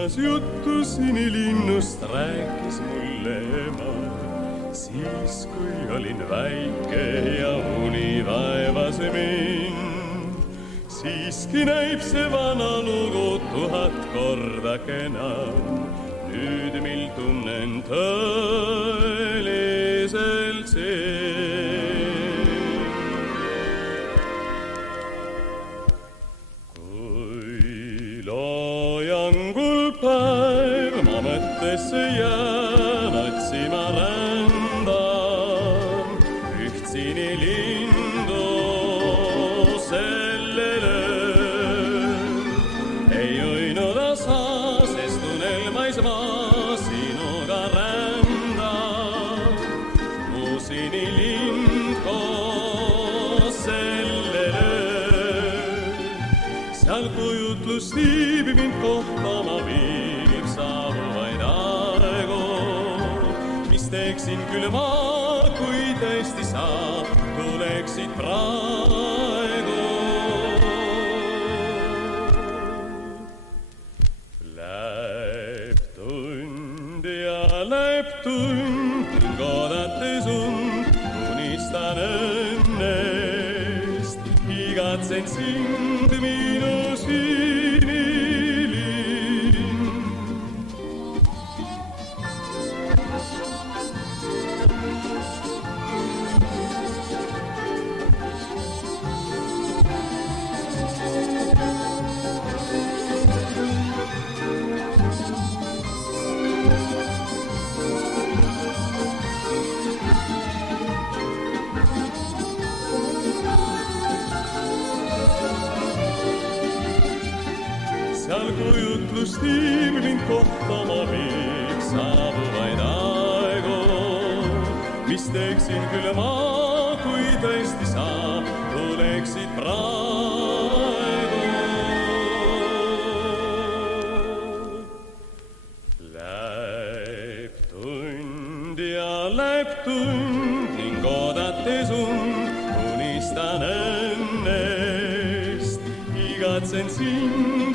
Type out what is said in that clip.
kuidas juttu sinilinnust rääkis mulle ema. Siis kui olin väike ja uni vaevas mind, siiski näib see vana lugu 1000 korda kena. Nüüd mil tunnen tõeliselt sind. Kui loojangul päev ma mõttesse jään, otsima rändan üht sinilindu sellel ööl. Ei uinuda saa, sest unelmais ma sinuga rändan. Mu sinilind koos sellel ööl. Seal kujutlus tiib mind kohtama viib saabuvaid aegu, mis teeksin küll ma, kui tõesti sa tuleksid praegu. Läheb tund ja läheb tund, ning oodates und unistan õnnest. Igatsen sind, minu sinilind. Seal kujutlus tiib mind kohtama viib saabuvaid aegu, mis teeksin küll ma, kui tõesti sa tuleksid praegu. Läheb tund ja läheb tund ning oodates und unistan õnnest. Igatsen sind,